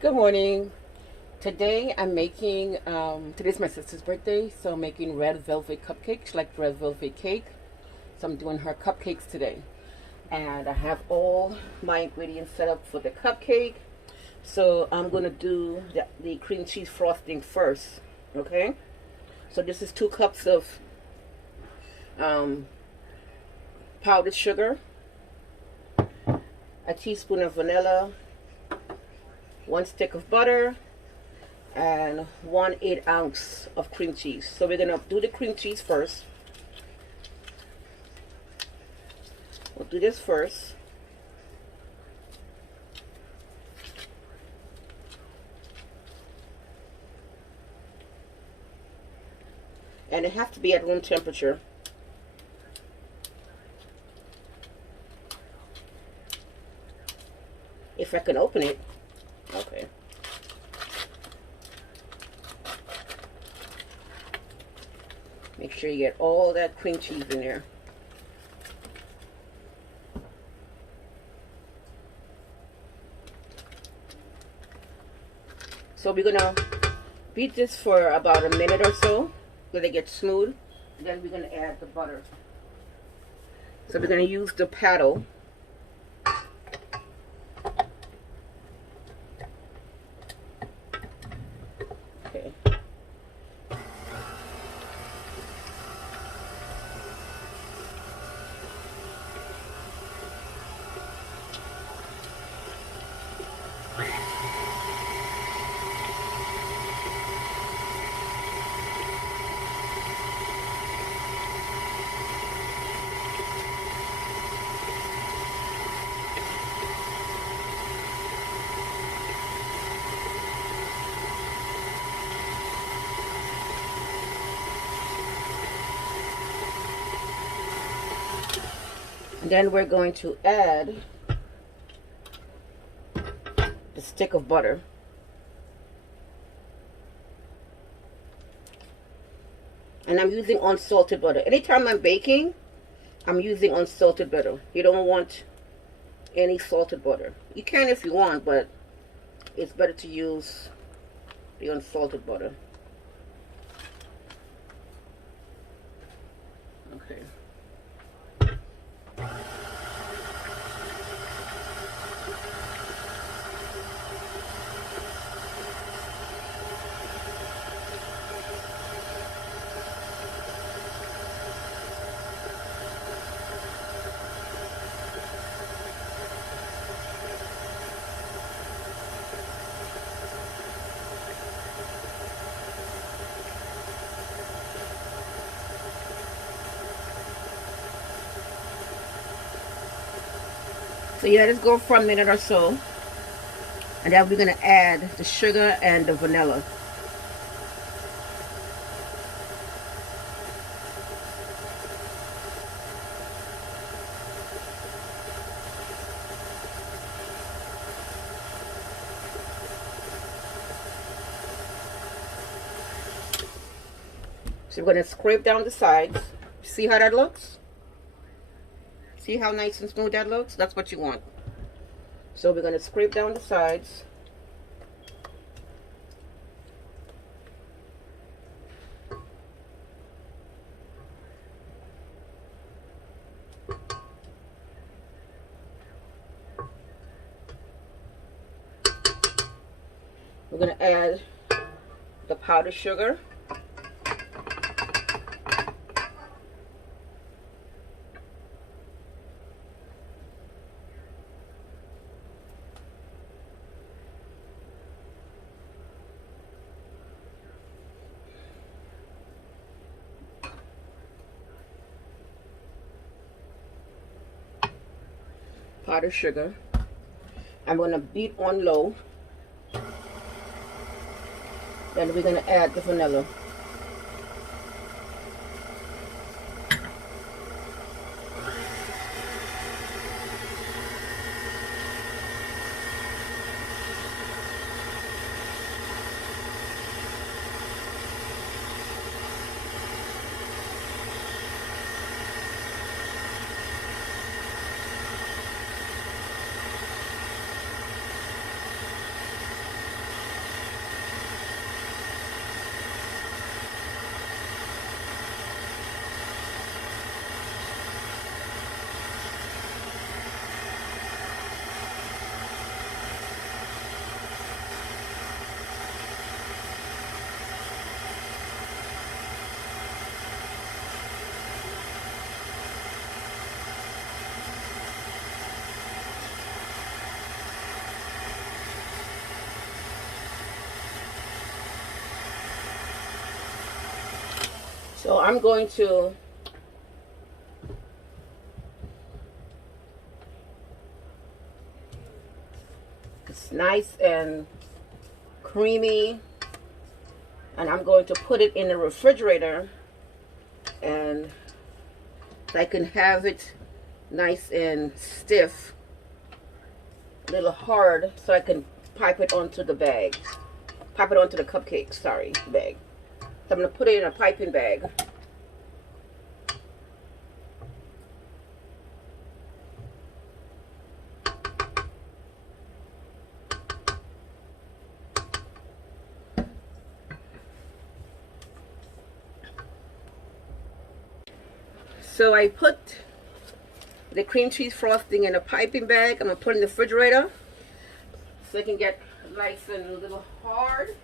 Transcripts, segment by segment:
Good morning. Today I'm making, today's my sister's birthday, so I'm making red velvet cupcakes. She likes red velvet cake. So I'm doing her cupcakes today. And I have all my ingredients set up for the cupcake. So I'm going to do the cream cheese frosting first. Okay? So this is 2 cups of um, powdered sugar, a teaspoon of vanilla, 1 stick of butter, and 1/8 ounce of cream cheese. So we're gonna do the cream cheese first. We'll do this first. And it has to be at room temperature. If I can open it. Okay. Make sure you get all that cream cheese in there. So we're gonna beat this for about a minute or so. Let it get smooth. Then we're gonna add the butter. So we're gonna use the paddle. Okay. And then we're going to add the stick of butter. And I'm using unsalted butter. Anytime I'm baking, I'm using unsalted butter. You don't want any salted butter. You can if you want, but it's better to use the unsalted butter. Okay. So you let it go for a minute or so. And then we're going to add the sugar and the vanilla. So we're going to scrape down the sides. See how that looks? See how nice and smooth that looks? That's what you want. So we're going to scrape down the sides. We're going to add the powdered sugar. Powdered sugar. I'm going to beat on low. Then we're going to add the vanilla. So I'm going to it's nice and creamy, and I'm going to put it in the refrigerator, and I can have it nice and stiff, a little hard, so I can pipe it onto the bag. Pipe it onto the cupcake, sorry, bag. So I'm going to put it in a piping bag. So I put the cream cheese frosting in a piping bag. I'm going to put it in the refrigerator so it can get nice and a little hard.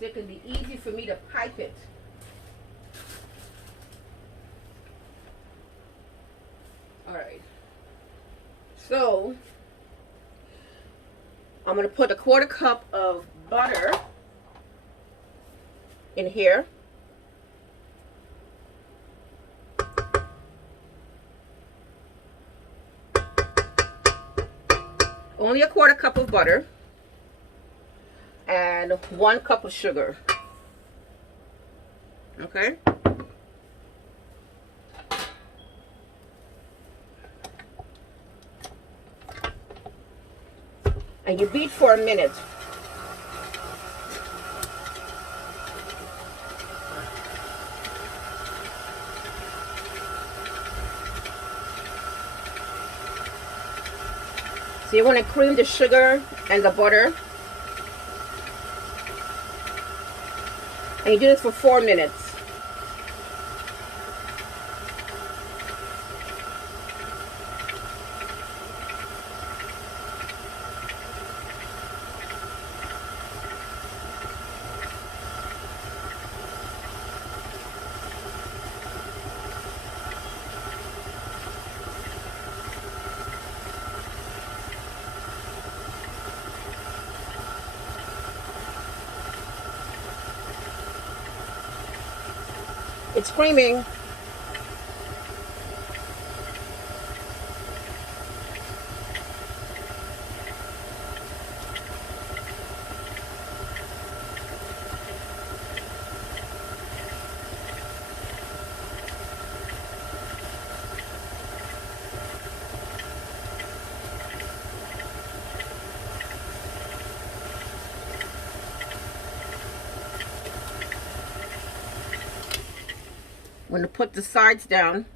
So it can be easy for me to pipe it. Alright. So I'm going to put a 1/4 cup of butter in here. Only a 1/4 cup of butter. And 1 cup of sugar. Okay? And you beat for a minute. So you want to cream the sugar and the butter. And you do this for 4 minutes. It's creaming. I'm going to put the sides down.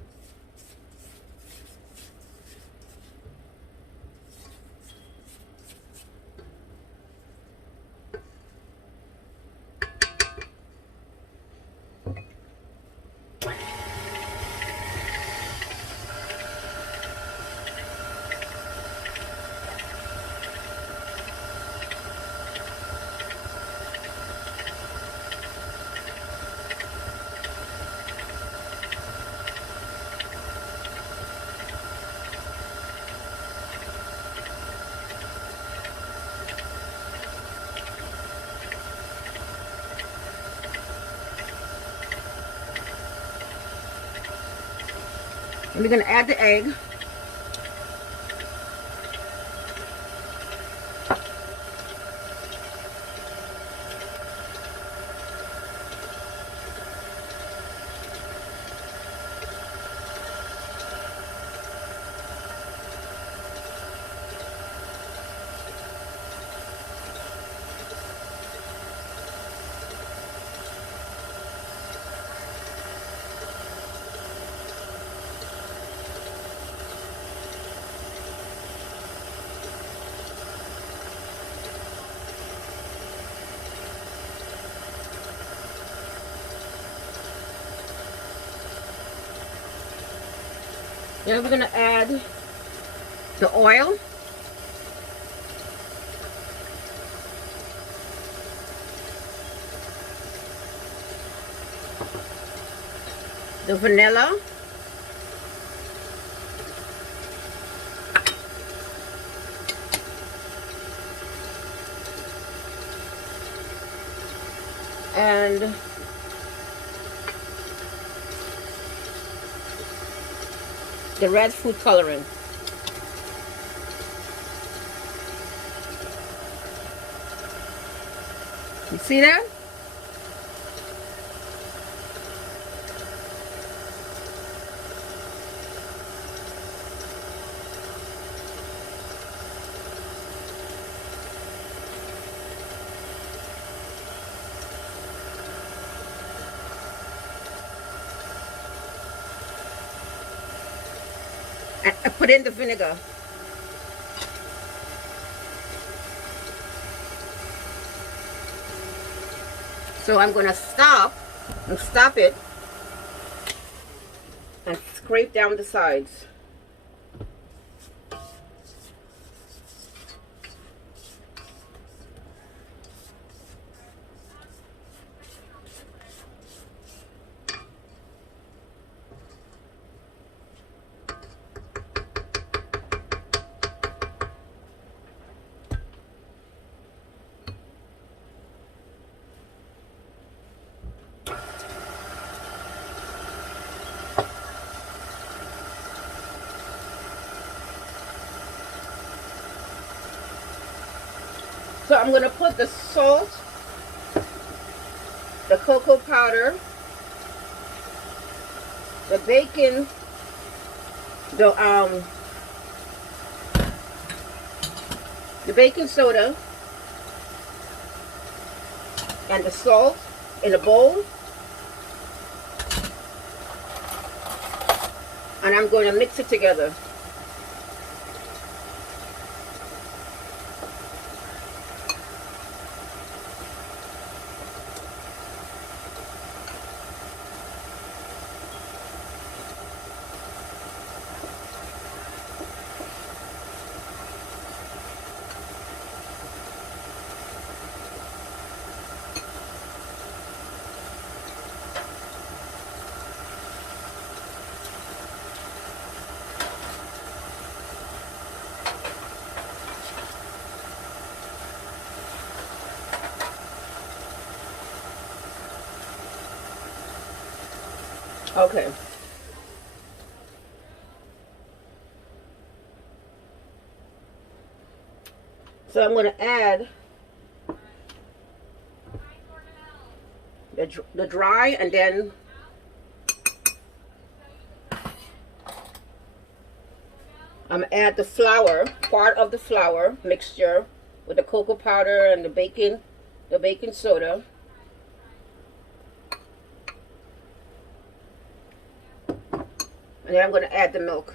And we're going to add the egg. Then we're going to add the oil. The vanilla. and the red food coloring. You see that? And I put in the vinegar. So I'm going to stop it and scrape down the sides. So I'm going to put the salt, the cocoa powder, the bacon, the baking soda, and the salt in a bowl. And I'm going to mix it together. Okay. So I'm going to add the dry, and then I'm going to add the flour, part of the flour mixture with the cocoa powder and the baking soda. And then I'm going to add the milk.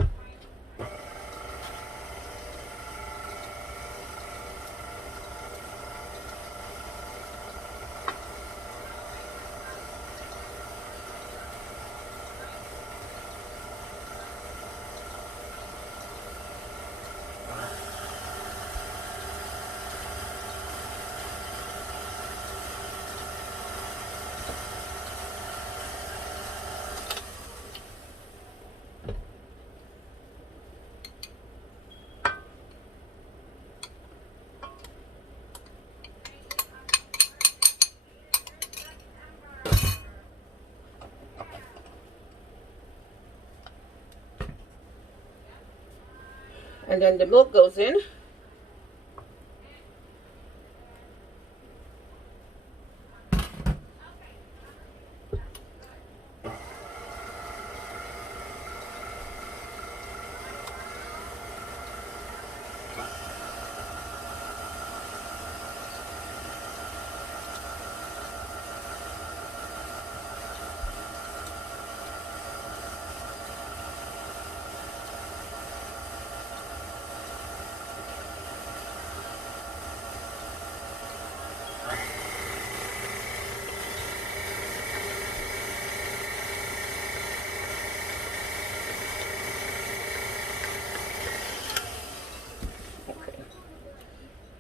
And then the milk goes in.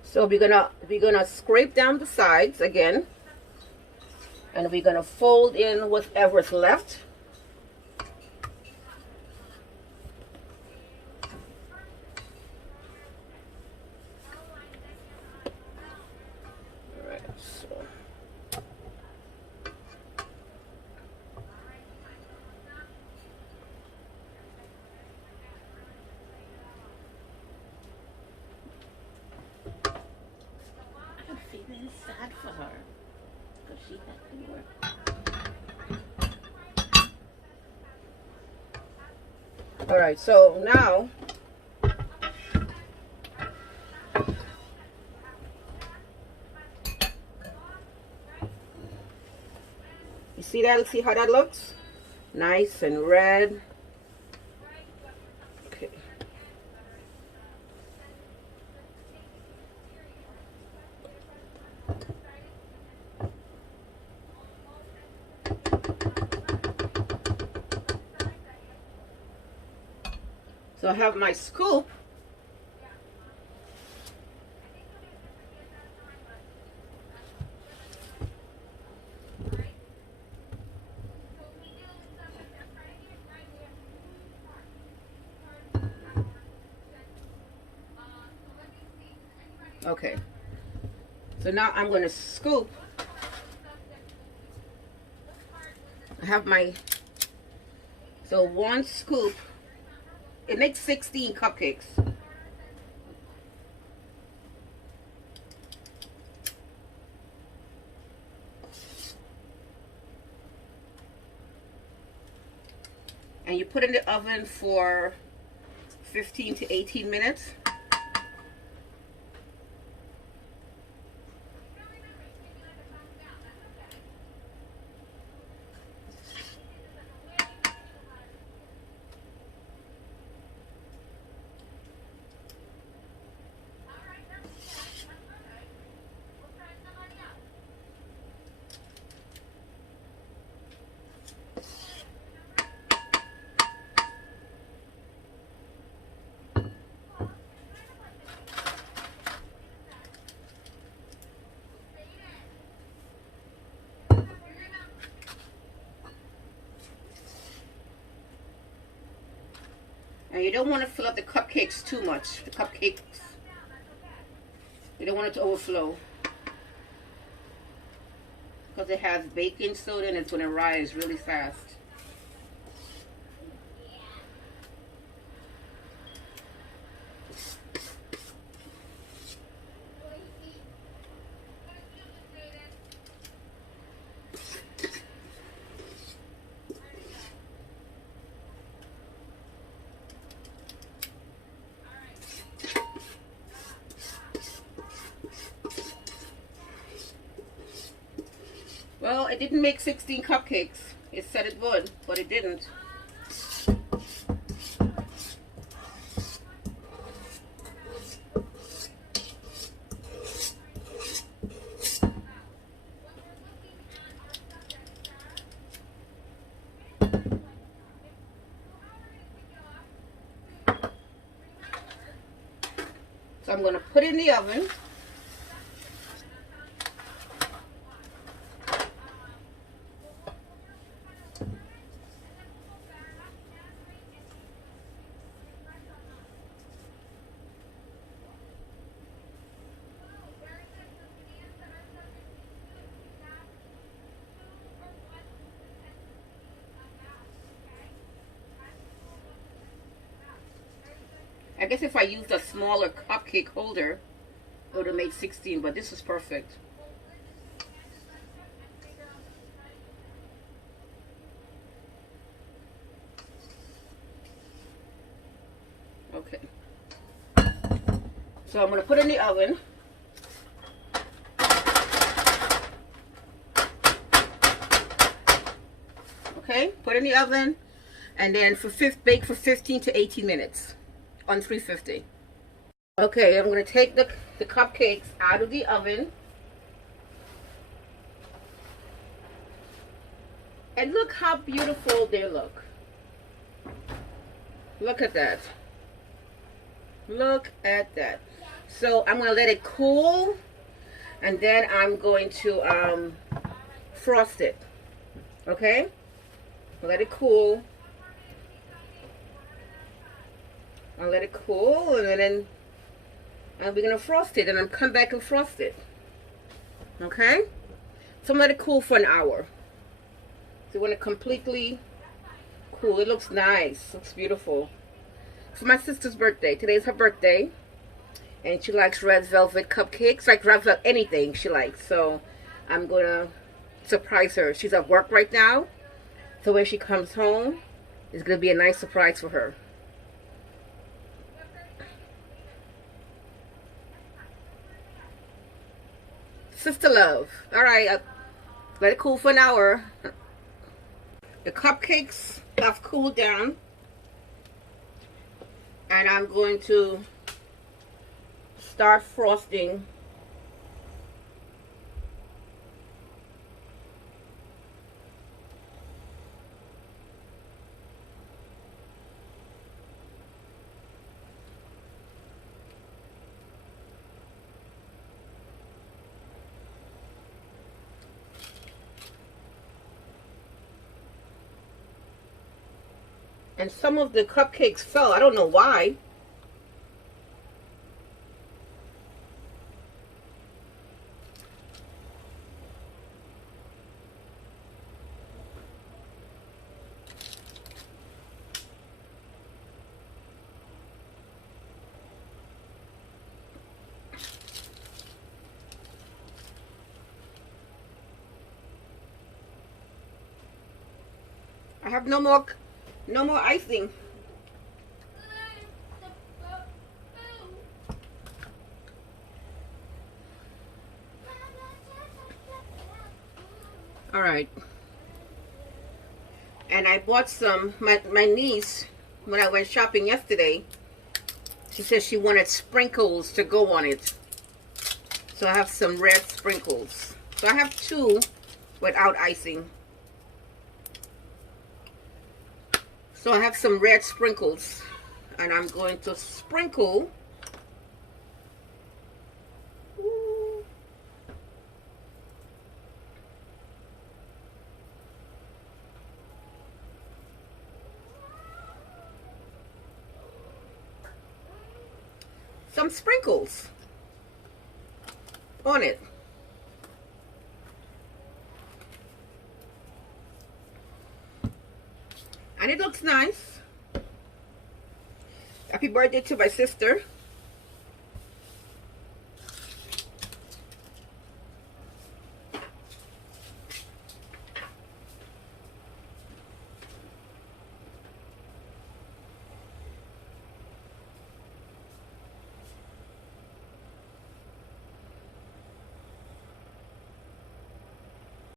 So we're gonna scrape down the sides again, and we're gonna fold in whatever's left. Alright, so All right, so now you see that? See how that looks? Nice and red. Okay. So I have my scoop. Okay. So now I'm going to scoop. I have my, so one scoop, it makes 16 cupcakes. And you put it in the oven for 15 to 18 minutes. And you don't want to fill up the cupcakes too much. The cupcakes, you don't want it to overflow, because it has baking soda and it's going to rise really fast. Well, it didn't make 16 cupcakes. It said it would, but it didn't. So I'm going to put it in the oven. I guess if I used a smaller cupcake holder, it would have made 16, but this is perfect. Okay. So I'm going to put it in the oven. Okay, put it in the oven, and then bake for 15 to 18 minutes on 350. Okay, I'm going to take the cupcakes out of the oven. And look how beautiful they look. Look at that. Look at that. So I'm going to let it cool, and then I'm going to frost it. Okay? Let it cool. I'll let it cool, and then we're going to frost it, and I'm come back and frost it. Okay? So I'm going to let it cool for an hour. So when it completely cool, it looks nice. Looks beautiful. For my sister's birthday. Today's her birthday. And she likes red velvet cupcakes. Like red velvet, anything she likes. So I'm going to surprise her. She's at work right now. So when she comes home, it's going to be a nice surprise for her. Sister Love. All right, let it cool for an hour. The cupcakes have cooled down, and I'm going to start frosting. And some of the cupcakes fell. I don't know why. I have no more icing. All right. And I bought some, my niece, when I went shopping yesterday, she said she wanted sprinkles to go on it. So I have some red sprinkles. So I have two without icing. So I have some red sprinkles, and I'm going to sprinkle some sprinkles on it. And it looks nice. Happy birthday to my sister.